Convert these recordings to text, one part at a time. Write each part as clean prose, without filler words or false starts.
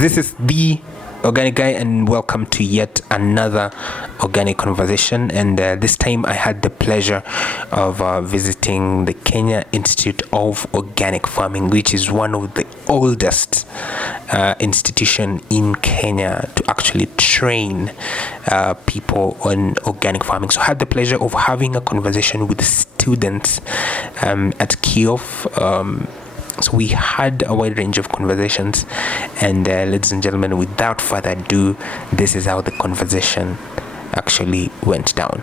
This is the Organic Guy, and welcome to yet another organic conversation. And this time I had the pleasure of visiting the Kenya Institute of Organic Farming, which is one of the oldest institution in Kenya to actually train people on organic farming. So I had the pleasure of having a conversation with students at KIOF. So we had a wide range of conversations, and ladies and gentlemen, without further ado, this is how the conversation actually went down.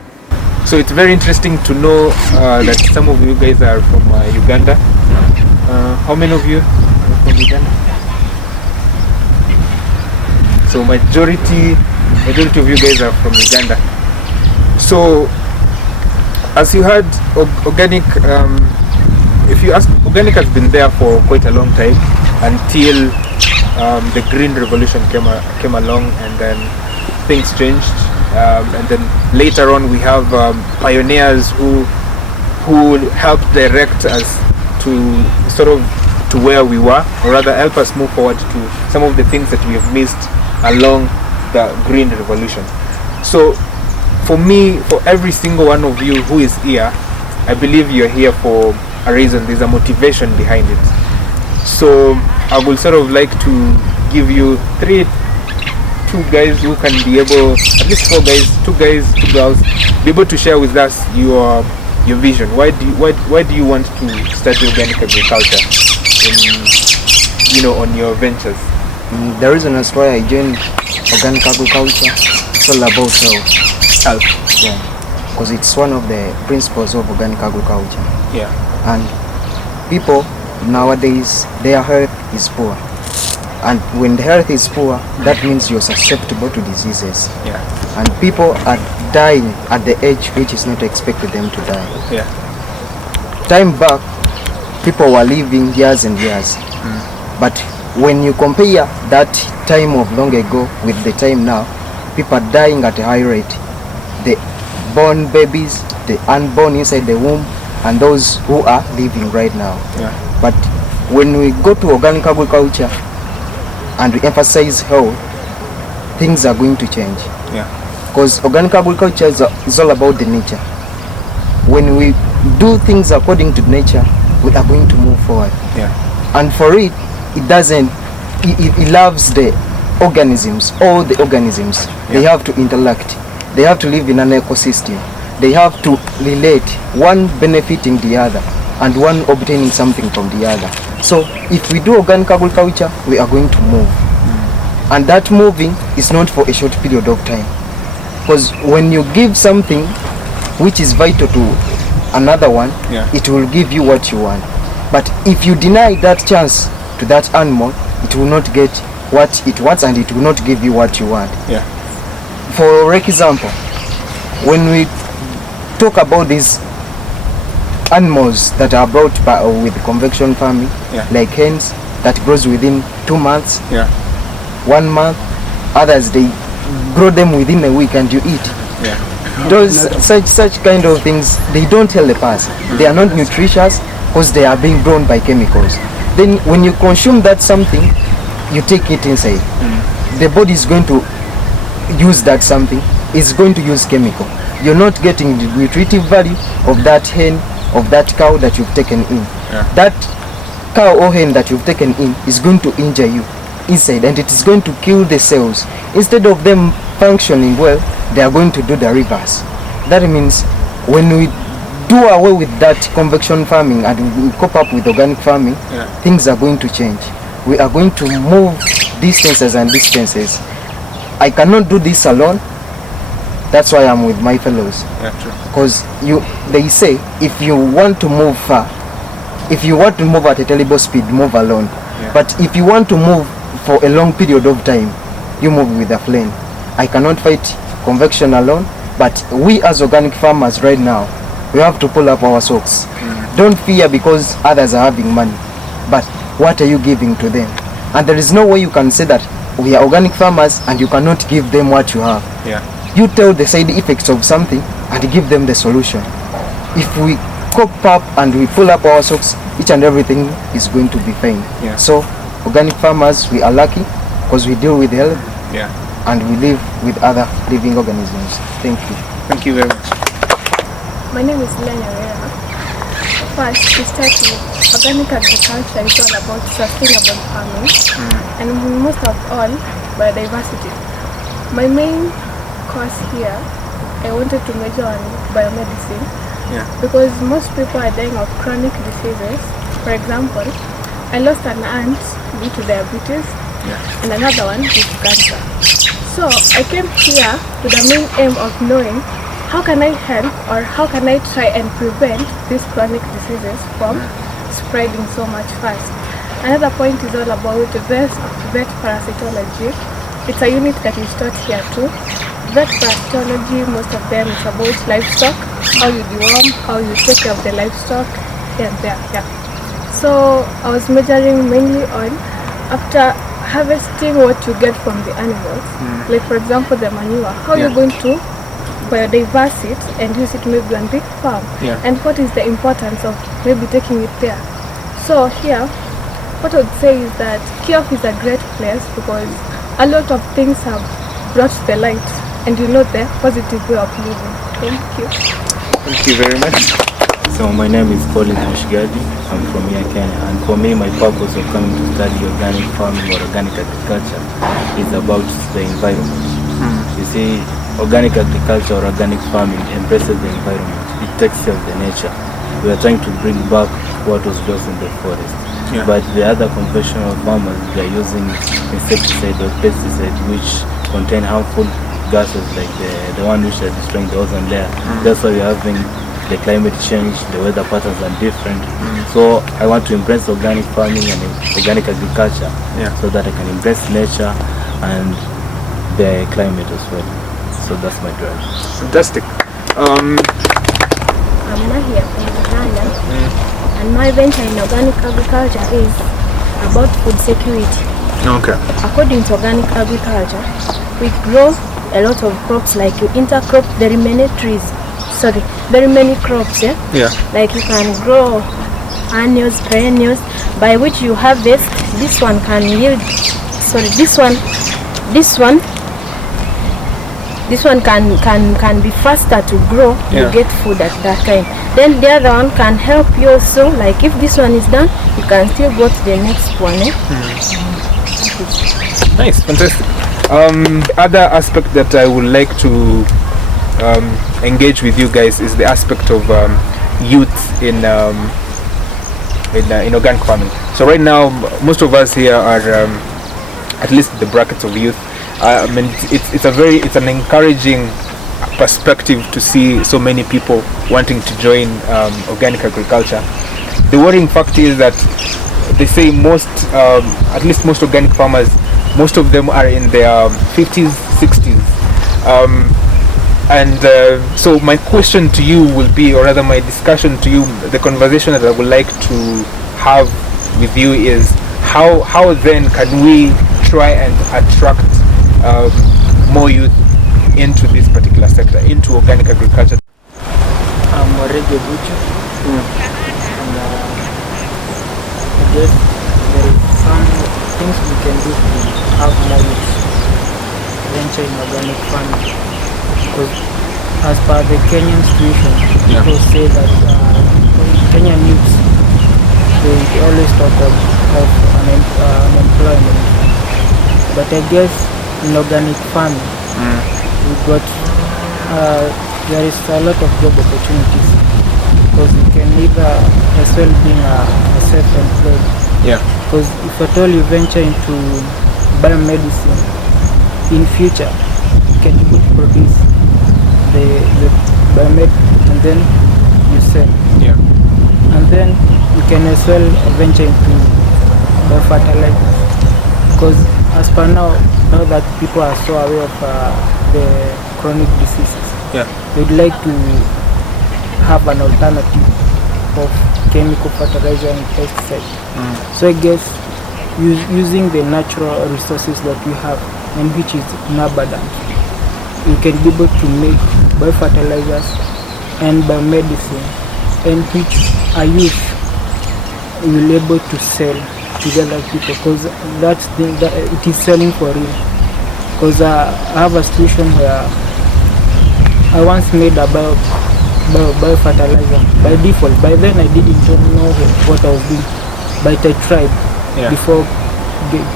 So it's very interesting to know that some of you guys are from Uganda. How many of you are from Uganda? So majority of you guys are from Uganda. So as you heard, organic, if you ask, organic has been there for quite a long time until the green revolution came along, and then things changed, and then later on we have pioneers who helped direct us to sort of to where we were, or rather help us move forward to some of the things that we have missed along the green revolution. So for me, for every single one of you who is here, I believe you're here for a reason. There's a motivation behind it. So I would sort of like to give you two guys who can be able, at least two girls, be able to share with us your vision. Why do you want to start organic agriculture on your ventures? The reason as why I joined organic agriculture, it's all about health. Yeah, because it's one of the principles of organic agriculture. Yeah. And people nowadays, their health is poor, and when the health is poor, that means you're susceptible to diseases. Yeah. And people are dying at the age which is not expected them to die. Yeah. Time back, people were living years and years, but when you compare that time of long ago with the time now, people are dying at a high rate. The born babies, the unborn inside the womb, and those who are living right now. Yeah. But when we go to organic agriculture and we emphasize health, things are going to change. Yeah. Because organic agriculture is all about the nature. When we do things according to nature, we are going to move forward. Yeah. And for it loves the organisms, all the organisms. Yeah. They have to interact. They have to live in an ecosystem. They have to relate, one benefiting the other and one obtaining something from the other. So if we do organic agriculture, we are going to move. And that moving is not for a short period of time. Because when you give something which is vital to another one, yeah, it will give you what you want. But if you deny that chance to that animal, it will not get what it wants, and it will not give you what you want. Yeah. For example, when we talk about these animals that are brought by with convection farming, yeah, like hens that grows within 2 months, yeah, 1 month, others they grow them within a week and you eat. Yeah. Those such kind of things, they don't help us. They are not nutritious because they are being grown by chemicals. Then when you consume that something, you take it inside. The body is going to use that something, it's going to use chemical. You're not getting the nutritive value of that hen, of that cow that you've taken in. Yeah. That cow or hen that you've taken in is going to injure you inside, and it is going to kill the cells. Instead of them functioning well, they are going to do the reverse. That means when we do away with that convection farming and we cope up with organic farming, yeah, things are going to change. We are going to move distances and distances. I cannot do this alone. That's why I'm with my fellows. Yeah, true. Because they say, if you want to move far, if you want to move at a terrible speed, move alone. Yeah. But if you want to move for a long period of time, you move with a flame. I cannot fight convection alone, but we as organic farmers right now, we have to pull up our socks. Don't fear because others are having money, but what are you giving to them? And there is no way you can say that we are organic farmers and you cannot give them what you have. Yeah. You tell the side effects of something and give them the solution. If we cope up and we pull up our socks, each and everything is going to be fine. Yeah. So organic farmers, we are lucky because we deal with health Yeah. and we live with other living organisms. Thank you. Thank you very much. My name is Lena Rera. First, to start with, organic agriculture is all about sustainable farming and most of all, biodiversity. My main course here, I wanted to major on biomedicine because most people are dying of chronic diseases. For example, I lost an aunt due to diabetes and another one due to cancer. So I came here with the main aim of knowing how can I help or how can I try and prevent these chronic diseases from spreading so much fast. Another point is all about vet parasitology. It's a unit that is taught here too. Vet parasitology, most of them is about livestock, how you deworm, how you take care of the livestock here and there. Yeah. So I was majoring mainly on after harvesting what you get from the animals, like for example the manure, how you're going to biodiverse it and use it maybe on big farm, and what is the importance of maybe taking it there. So here, what I would say is that KIOF is a great place because a lot of things have brought to the light and you know the positive way of living. Thank you. Thank you very much. So my name is Collins Mushigadi. I'm from here, Kenya, and for me my purpose of coming to study organic farming or organic agriculture is about the environment. You see, organic agriculture or organic farming embraces the environment. It takes care of the nature. We are trying to bring back what was lost in the forest. But the other conventional farmers, they are using insecticide or pesticide which contain harmful gases like the one which are destroying the ozone layer. That's why we are having the climate change, the weather patterns are different. So I want to embrace organic farming and organic agriculture so that I can embrace nature and the climate as well. So that's my drive. Fantastic. I'm Mahia from Uganda, and my venture in organic agriculture is about food security. Okay. According to organic agriculture, we grow a lot of crops, like you intercrop very many trees. Sorry, very many crops, like you can grow annuals, perennials, by which you harvest. This one can yield, this one can be faster to grow. You get food at that time. Then the other one can help you also, like if this one is done, you can still go to the next one. Nice, fantastic. Other aspect that I would like to engage with you guys is the aspect of youth in organic farming. So right now, most of us here are at least the brackets of youth. I mean, it's an encouraging perspective to see so many people wanting to join organic agriculture. The worrying fact is that they say at least most organic farmers, most of them are in their 50s, 60s. So my question to you will be, or rather my discussion to you, the conversation that I would like to have with you is how then can we try and attract more youth into this particular sector, into organic agriculture? I'm Orege Buchu. And I guess there is some things we can do to have more youth venture in organic farming. Because as per the Kenyan situation, people say that Kenyan youths, they always talk of unemployment. But I guess in organic farming, there is a lot of job opportunities, because you can either as well being a self-employed. Because if at all you venture into biomedicine, in future you can produce the biomed and then you sell. And then you can as well venture into biofertilizers, because as per now that people are so aware of the chronic diseases, they'd like to have an alternative of chemical fertilizer and pesticide. So I guess using the natural resources that we have, and which is in abundance, you can be able to make biofertilizers and biomedicine, and which are used will able to sell together people, because that thing that it is selling for real. Because I have a situation where I once made a biofertilizer by default. By then I didn't know what I was doing, but I tried before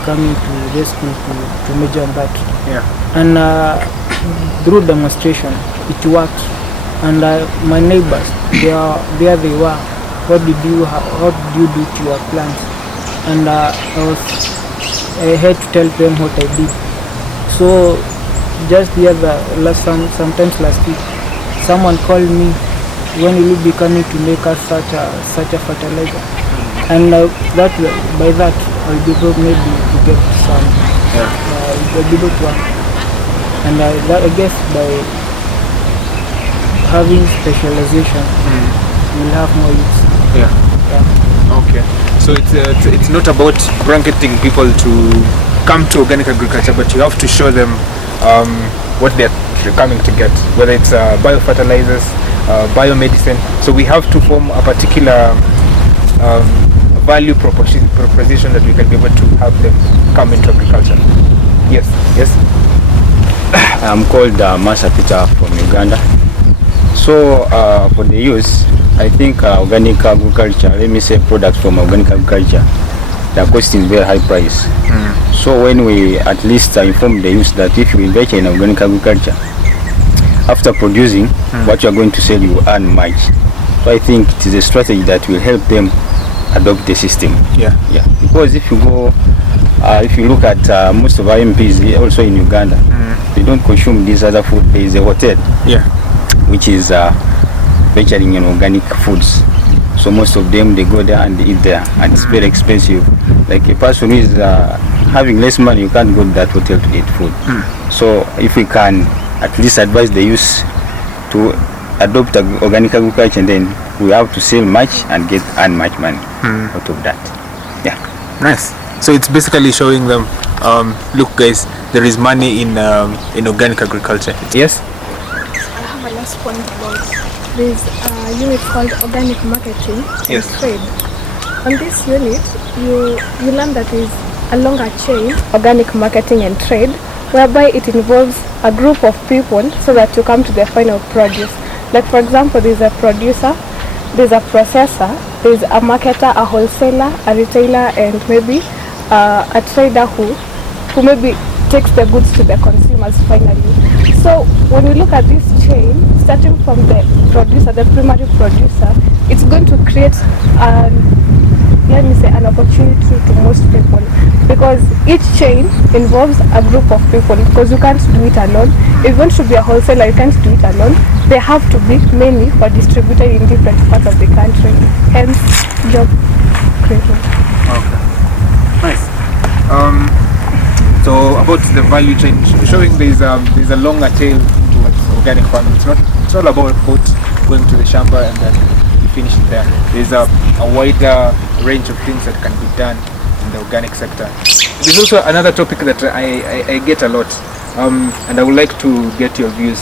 coming to rescue to major on that. And through demonstration it worked, and my neighbors, there they were, how did you do to your plants? And I had to tell them what I did. So just sometimes last week, someone called me, when will you be coming to make us such a fertilizer? And by that I'll be able maybe to get some. I'll be able to work. And I guess by having specialization, we'll have more use. Okay. So it's not about blanketing people to come to organic agriculture, but you have to show them what they're coming to get, whether it's biofertilizers, biomedicine. So we have to form a particular value proposition that we can be able to have them come into agriculture. Yes. I'm called Masha Peter from Uganda. So for the use, I think organic agriculture, let me say products from organic agriculture, they are costing very high price. So when we at least inform the youth that if you invest in organic agriculture, after producing what you are going to sell, you earn much. So I think it is a strategy that will help them adopt the system. Because if you go, if you look at most of our MPs also in Uganda, they don't consume this other food. There is a hotel, which is venturing in organic foods. So most of them, they go there and they eat there, and it's very expensive. Like a person who is having less money, you can't go to that hotel to eat food. So if we can at least advise the youth to adopt organic agriculture, and then we have to sell much and earn much money out of that. Nice. So it's basically showing them, look guys, there is money in organic agriculture. Yes? I have a last point about this unit called organic marketing and trade. On this unit, you learn that there is a longer chain, organic marketing and trade, whereby it involves a group of people so that you come to the final produce. Like for example, there's a producer, there's a processor, there's a marketer, a wholesaler, a retailer, and maybe a trader who maybe takes the goods to the consumers finally. So when we look at this chain, starting from the producer, the primary producer, it's going to create an opportunity to most people, because each chain involves a group of people, because you can't do it alone. If you want to be a wholesaler, you can't do it alone. They have to be many or distributed in different parts of the country, hence job creation. Okay. Nice. So about the value chain, showing there's a longer tail towards organic farming. It's not about going to the shamba and then you finish it there. There's a wider range of things that can be done in the organic sector. There's also another topic that I get a lot, and I would like to get your views.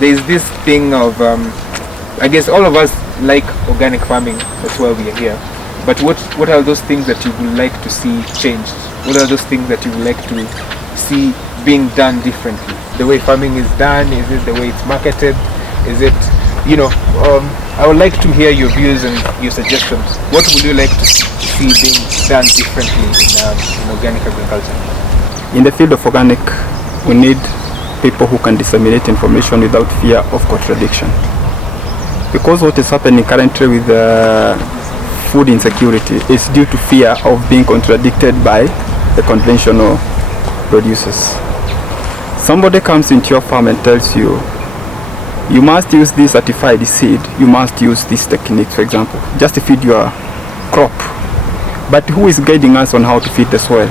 There's this thing of, I guess all of us like organic farming, that's why we are here. But what are those things that you would like to see changed? What are those things that you would like to see being done differently? The way farming is done, is it the way it's marketed? Is it, I would like to hear your views and your suggestions. What would you like to see being done differently in organic agriculture? In the field of organic, we need people who can disseminate information without fear of contradiction. Because what is happening currently with food insecurity is due to fear of being contradicted by the conventional producers. Somebody comes into your farm and tells you, you must use this certified seed, you must use this technique, for example, just to feed your crop. But who is guiding us on how to feed the soil,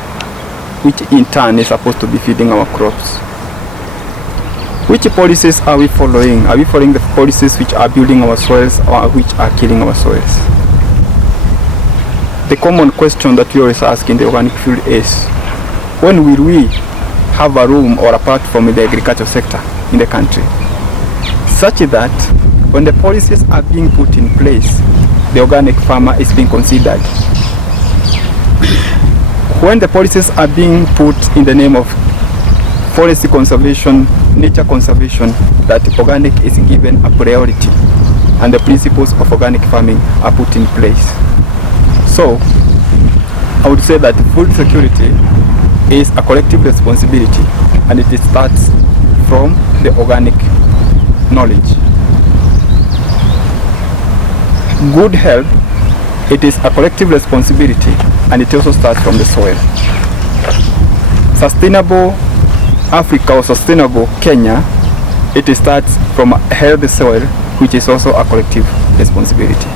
which in turn is supposed to be feeding our crops? Which policies are we following? Are we following the policies which are building our soils or which are killing our soils? The common question that we always ask in the organic field is, when will we have a room or a platform in the agricultural sector in the country, such that when the policies are being put in place, the organic farmer is being considered? when the policies are being put in the name of forest conservation, nature conservation, that organic is given a priority and the principles of organic farming are put in place. So I would say that food security is a collective responsibility, and it starts from the organic knowledge. Good health, it is a collective responsibility, and it also starts from the soil. Sustainable Africa or sustainable Kenya, it starts from a healthy soil, which is also a collective responsibility.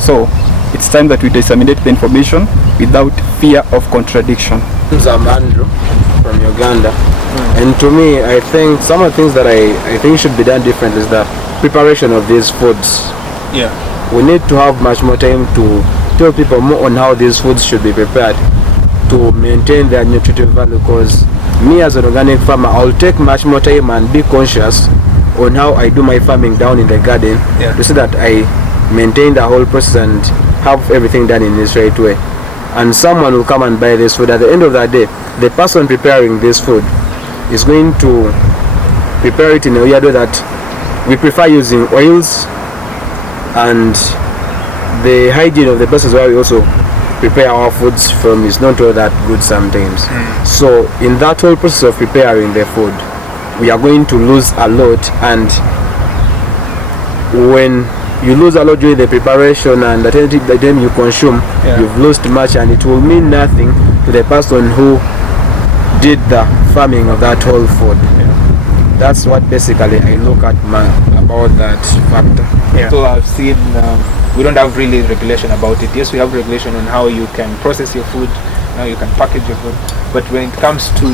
So it's time that we disseminate the information without fear of contradiction. I'm Andrew from Uganda, and to me, I think some of the things that I think should be done differently is the preparation of these foods. Yeah. We need to have much more time to tell people more on how these foods should be prepared to maintain their nutritive value, because me as an organic farmer, I'll take much more time and be conscious on how I do my farming down in the garden, to see that I maintain the whole process and have everything done in this right way. And someone will come and buy this food. At the end of the day, the person preparing this food is going to prepare it in a way that we prefer using oils, and the hygiene of the places where we also prepare our foods from is not all that good sometimes. So in that whole process of preparing the food, we are going to lose a lot, and when you lose a lot during the preparation and the time you consume, you've lost much, and it will mean nothing to the person who did the farming of that whole food. That's what basically I look at about that factor. So I've seen we don't have really regulation about it. Yes, we have regulation on how you can process your food, how you can package your food, but when it comes to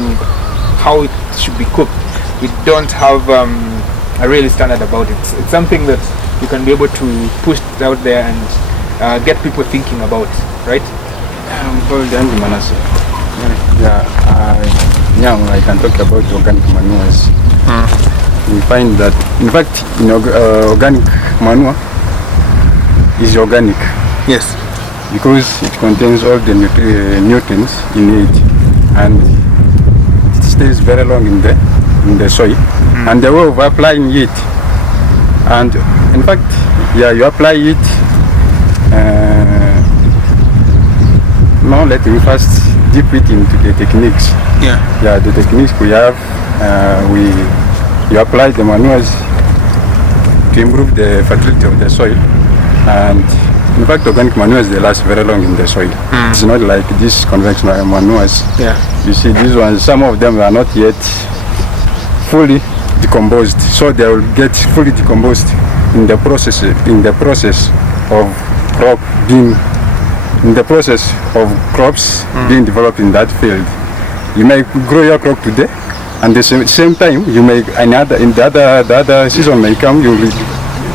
how it should be cooked, we don't have a really standard about it. It's something that you can be able to push out there and get people thinking about, right? I'm called Andy Manasseh. I can talk about organic manures. We find that, in fact, organic manure is organic. Yes. Because it contains all the nutrients in it, and it stays very long in the soil. And the way of applying it, and in fact, you apply it. Now let me first dip it into the techniques. The techniques we have, you apply the manures to improve the fertility of the soil, and in fact organic manures, they last very long in the soil. It's not like these conventional manures. You see these ones, some of them are not yet fully decomposed, so they will get fully decomposed in the process of crops being developed in that field. You may grow your crop today, and at the same time you may the other season may come, you will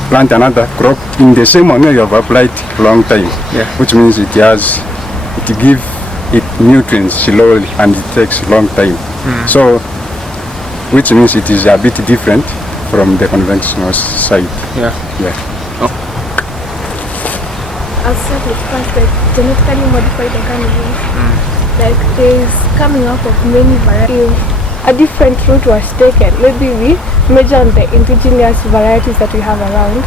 plant another crop in the same manure you have applied long time. Which means it gives it nutrients slowly, and it takes a long time. So which means it is a bit different from the conventional side. As said with first, like genetically modified organisms, like there is coming up of many varieties. A different route was taken. Maybe we measure on the indigenous varieties that we have around.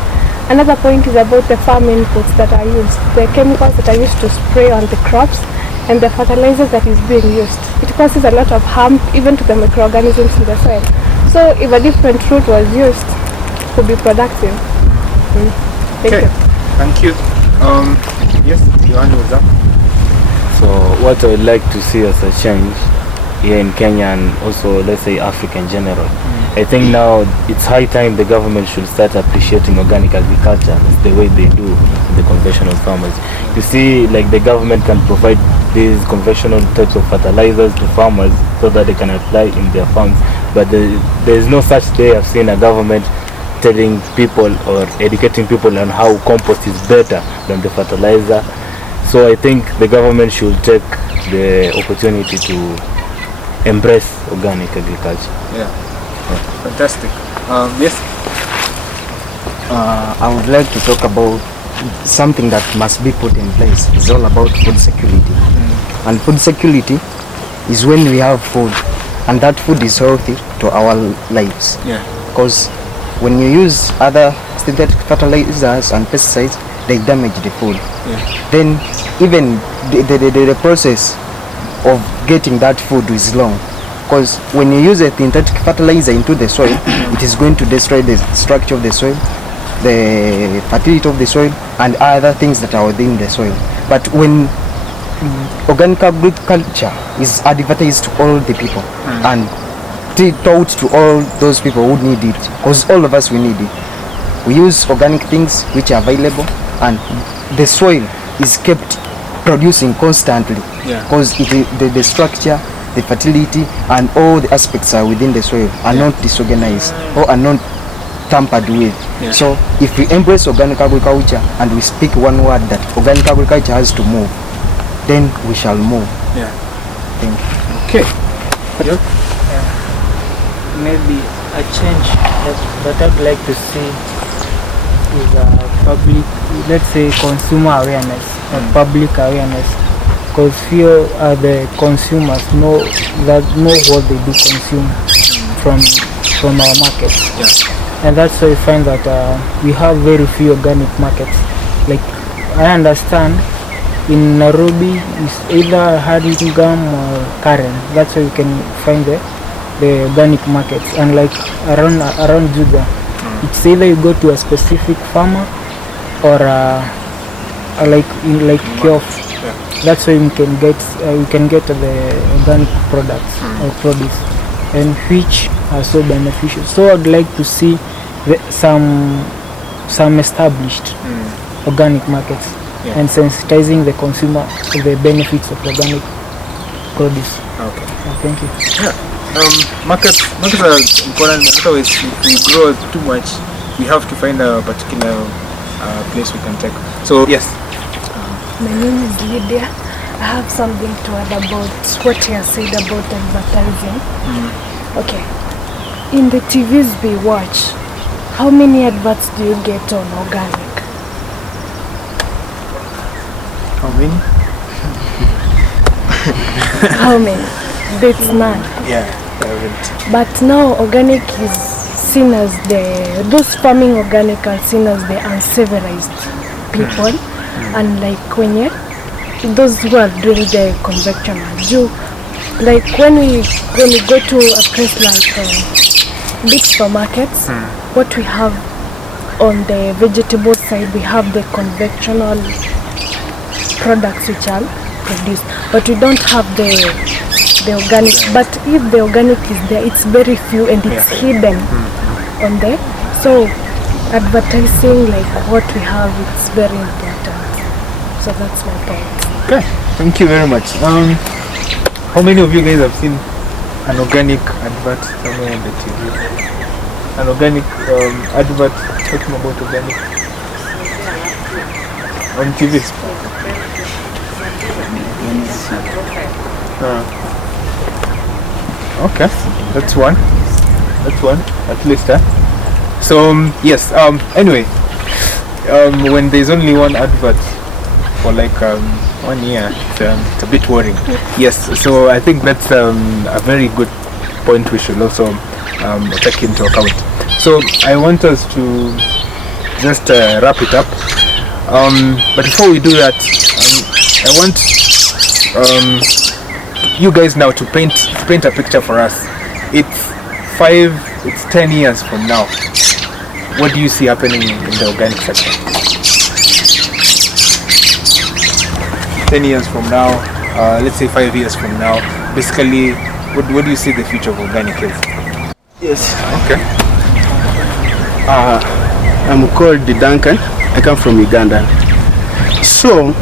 Another point is about the farm inputs that are used, the chemicals that are used to spray on the crops, and the fertilizers that is being used. It causes a lot of harm even to the microorganisms in the soil. So if a different route was used, it could be productive. Thank you. Thank you. Yes, Johan was up. So what I would like to see as a change here in Kenya, and also let's say Africa in general, I think now it's high time the government should start appreciating organic agriculture the way they do the conventional farmers. You see, like the government can provide these conventional types of fertilizers to farmers so that they can apply in their farms, but there is no such day I've seen a government telling people or educating people on how compost is better than the fertilizer. So I think the government should take the opportunity to embrace organic agriculture. Fantastic. Yes. I would like to talk about something that must be put in place. It's all about food security. And food security is when we have food, and that food is healthy to our lives. Yeah. Because when you use other synthetic fertilizers and pesticides, they damage the food. Yeah. Then even the process of getting that food is long. Because when you use a synthetic fertilizer into the soil, it is going to destroy the structure of the soil, the fertility of the soil, and other things that are within the soil. But when organic agriculture is advertised to all the people and taught to all those people who need it, because all of us we need it. We use organic things which are available, and the soil is kept producing constantly, because the structure, the fertility, and all the aspects are within the soil, are not disorganized or are not tampered with. Yeah. So if we embrace organic agriculture and we speak one word that organic agriculture has to move, then we shall move. Yeah. Thank you. Okay. Yep. Maybe a change that I'd like to see is public, let's say consumer awareness or public awareness, because few the consumers know what they do consume from our markets. Yeah. And that's why we find that we have very few organic markets. Like I understand in Nairobi it's either Hardingham or Karen. That's why you can find the organic markets. And like around Juda, it's either you go to a specific farmer or like KIOF. That's why we can get the organic products or produce, and which are so beneficial. So I'd like to see some established organic markets and sensitizing the consumer to the benefits of organic produce. Okay. Thank you. Yeah. Markets are important. Otherwise, if we grow too much, we have to find a particular place we can take. So yes. My name is Lydia. I have something to add about what you have said about advertising. Okay. In the TVs we watch, how many adverts do you get on organic? How many? How many? That's none. Yeah, I But now organic is seen as those farming organic are seen as the uncivilized people. And like when those who are doing the convection do, like when we go to a place like big supermarkets, what we have on the vegetable side, we have the conventional products which are produced, but we don't have the organic. But if the organic is there, it's very few and it's hidden on there. So advertising like what we have, it's very important. So that's my point. Okay, thank you very much. How many of you guys have seen an organic advert somewhere on the TV? An organic advert talking about organic on TV? Okay, that's one. That's one, at least, huh? So yes. Anyway, when there's only one advert for like 1 year, it's a bit worrying. Yes. So I think that's a very good point we should also take into account. So I want us to just wrap it up. But before we do that, I want you guys now to paint a picture for us. It's 10 years from now. What do you see happening in the organic sector? 10 years from now, let's say 5 years from now. Basically, what do you see the future of organic is? Yes. Okay. I'm called Duncan. I come from Uganda. So,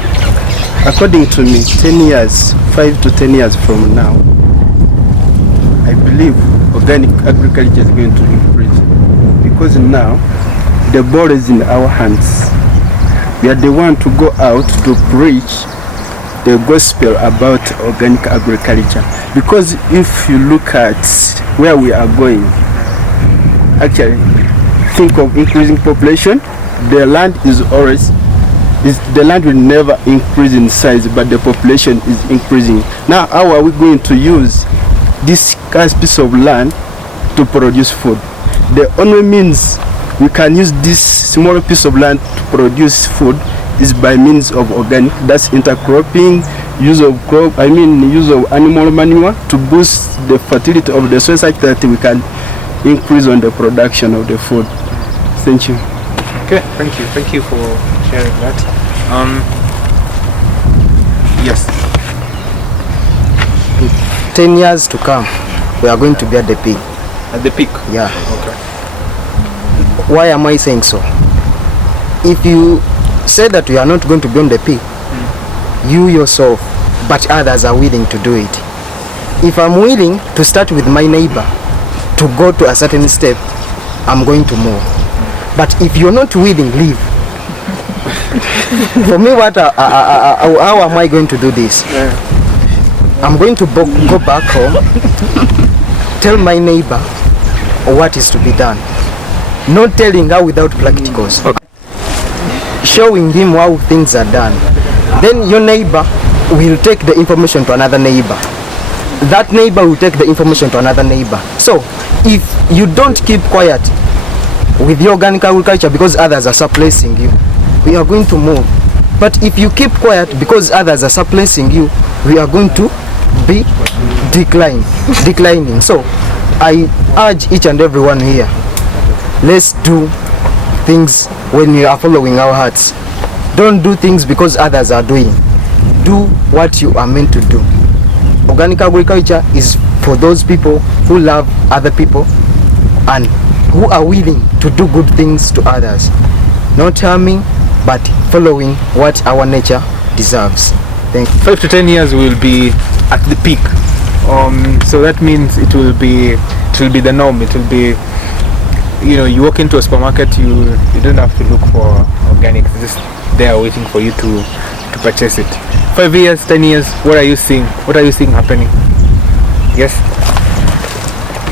according to me, 5 to 10 years from now, I believe organic agriculture is going to increase, because now the ball is in our hands. We are the one to go out to preach the gospel about organic agriculture. Because if you look at where we are going, actually think of increasing population, the land is always is the land will never increase in size, but the population is increasing. Now, how are we going to use this scarce piece of land to produce food? The only means we can use this small piece of land to produce food is by means of organic, that's intercropping, use of animal manure to boost the fertility of the soil such that we can increase on the production of the food. Thank you. Okay, thank you for sharing that. Yes. 10 years to come, we are going to be at the peak. At the peak? Yeah. Okay. Why am I saying so? If you say that you are not going to be on the peak, you yourself, but others are willing to do it. If I'm willing to start with my neighbor to go to a certain step, I'm going to move. But if you're not willing, leave. For me, how am I going to do this? I'm going to go back home, tell my neighbor what is to be done. Not telling her without practicals. Showing him how things are done. Then your neighbor will take the information to another neighbor. That neighbor will take the information to another neighbor. So if you don't keep quiet with your organic agriculture because others are suppressing you, we are going to move. But if you keep quiet because others are suppressing you, we are going to be declining. So I urge each and everyone here, let's do things when we are following our hearts. Don't do things because others are doing. Do what you are meant to do. Organic agriculture is for those people who love other people and who are willing to do good things to others. Not harming, but following what our nature deserves. Thank you. 5 to 10 years we will be at the peak. So that means it will be the norm. It will be, you walk into a supermarket, you don't have to look for organics. It's just there waiting for you to purchase it. 5 years, 10 years, what are you seeing? What are you seeing happening? Yes?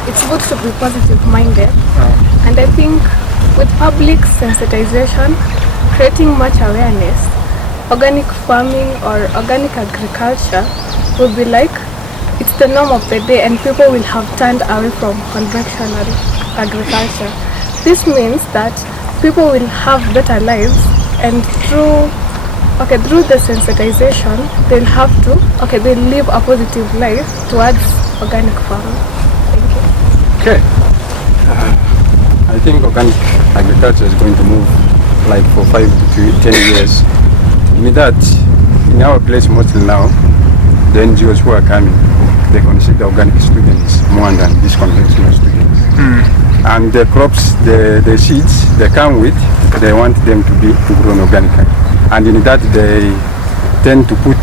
It's good to be positive minded, and I think with public sensitization, creating much awareness, organic farming or organic agriculture will be like it's the norm of the day, and people will have turned away from conventional agriculture. This means that people will have better lives, and through the sensitization, they'll live a positive life towards organic farming. Thank you. Okay. I think organic agriculture is going to move like for 5 to 10 years. In that, in our place mostly now, the NGOs who are coming, they consider organic students more than these conventional students. And the crops, the seeds they come with, they want them to be grown organically. And in that, they tend to put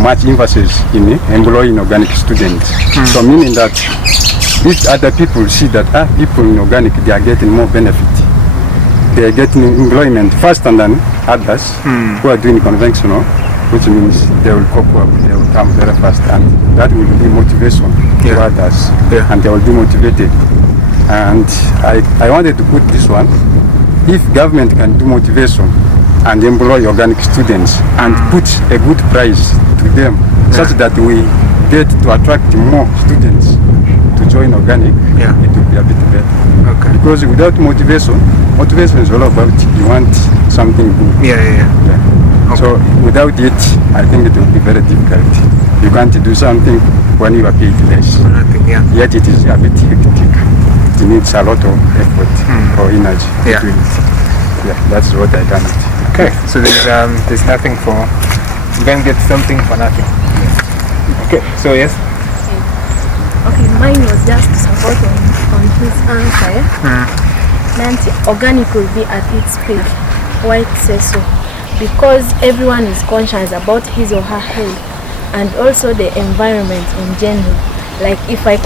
much emphasis in employing organic students. So meaning that if other people see that people in organic, they are getting more benefit, they are getting employment faster than others who are doing conventional, which means they will cope up, they will come very fast, and that will be motivation to others, and they will be motivated. And I wanted to put this one: if government can do motivation and employ organic students and put a good price to them, such that we get to attract more students to join organic, it will be a bit better. Okay. Because without motivation is all about you want something good. Okay. So without it, I think it will be very difficult. You can't do something when you are paid less. Yet it is a bit hectic. It needs a lot of effort or energy to do it. Yeah, that's what I done it. Okay. So there's nothing for, you can get something for nothing. Okay. So yes. Okay, mine was just to support on his answer. Nancy, organic will be at its peak. Why say so? Because everyone is conscious about his or her health and also the environment in general. Like if I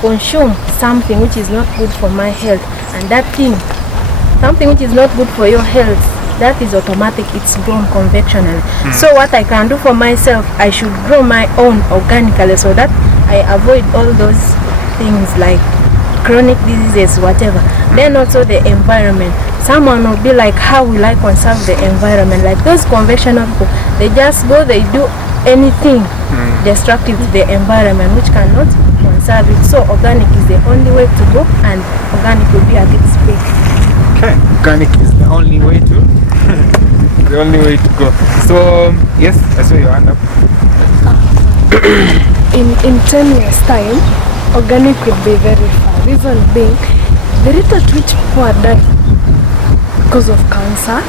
consume something which is not good for my health, and that thing, something which is not good for your health, that is automatic, it's grown conventionally. So what I can do for myself, I should grow my own organically so that I avoid all those things like chronic diseases, whatever. Then also the environment. someone will be like, how will I conserve the environment? Like those conventional people, they just go, they do anything destructive to the environment, which cannot conserve it. So organic is the only way to go, and organic will be at its peak. Okay, organic is the only way to the only way to go. So yes, I saw your hand up. In 10 years time, organic will be very far. Reason being, the rate at which people are dying because of cancer,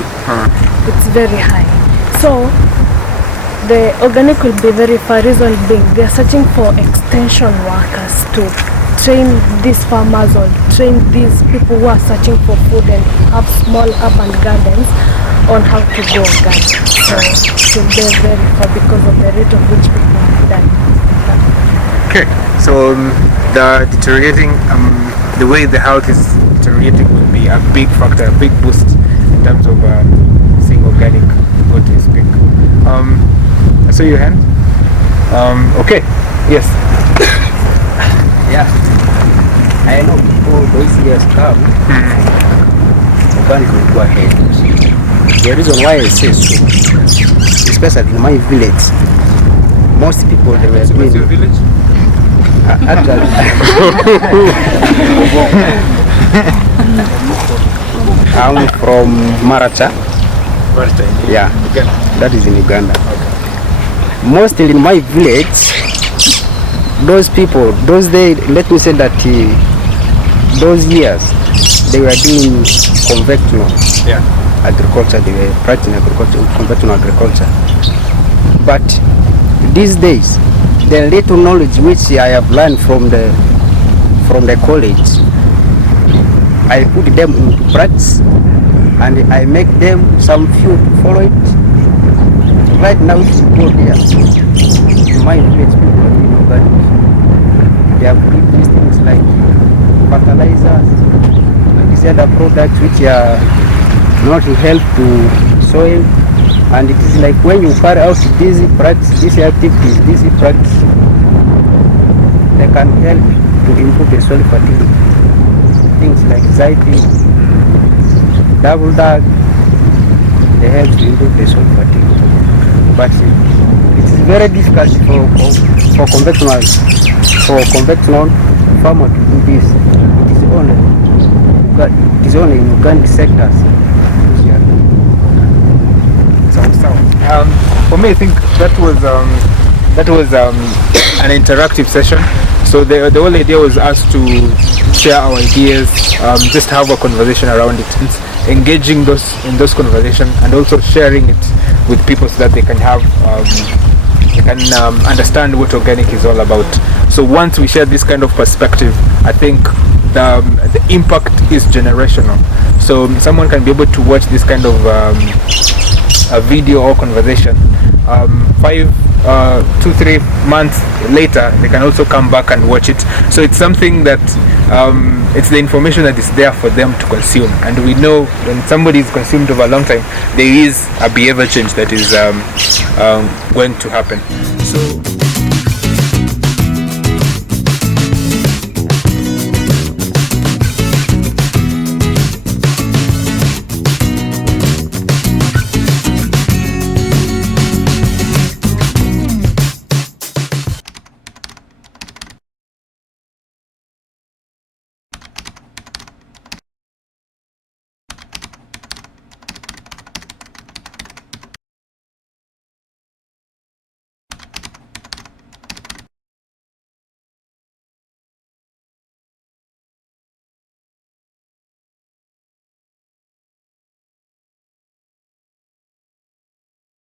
it's very high. So the organic will be very far. Reason being, they are searching for extension workers to train these farmers or train these people who are searching for food and have small urban gardens on how to go organic. So it will be very far because of the rate of which people are dying. Okay, so the deteriorating, the way the health is deteriorating will be a big factor, a big boost in terms of seeing organic go to its peak. I saw your hand. Okay, yes. Yeah, I know before those years come, organic will go ahead. The reason why I say so, especially in my village, most people they were doing. What's your village? Actually, I'm from Maracha. Yeah, that is in Uganda. Mostly in my village, those people, those days, let me say that those years, they were doing conventional agriculture, they were practicing agriculture, conventional agriculture. But these days, the little knowledge which I have learned from the college, I put them into practice and I make them some few to follow it. Right now, if you go there, in my village, people are doing organic. They have put these things like fertilizers and these other products which are not to help to soil. And it is like when you carry out these practice, these activities, these practice, they can help to improve the soil fertility. Things like xylitol, double dug, they help to improve the soil fertility. But it is very difficult for conventional farmer to do this. It is only in organic sectors. For me, I think that was an interactive session. So the whole idea was us to share our ideas, just have a conversation around it, engaging in those conversations, and also sharing it with people so that they can have understand what organic is all about. So once we share this kind of perspective, I think the impact is generational. So someone can be able to watch this kind of a video or conversation 2-3 months later, they can also come back and watch it. So it's something that it's the information that is there for them to consume, and we know when somebody is consumed over a long time, there is a behavior change that is going to happen. So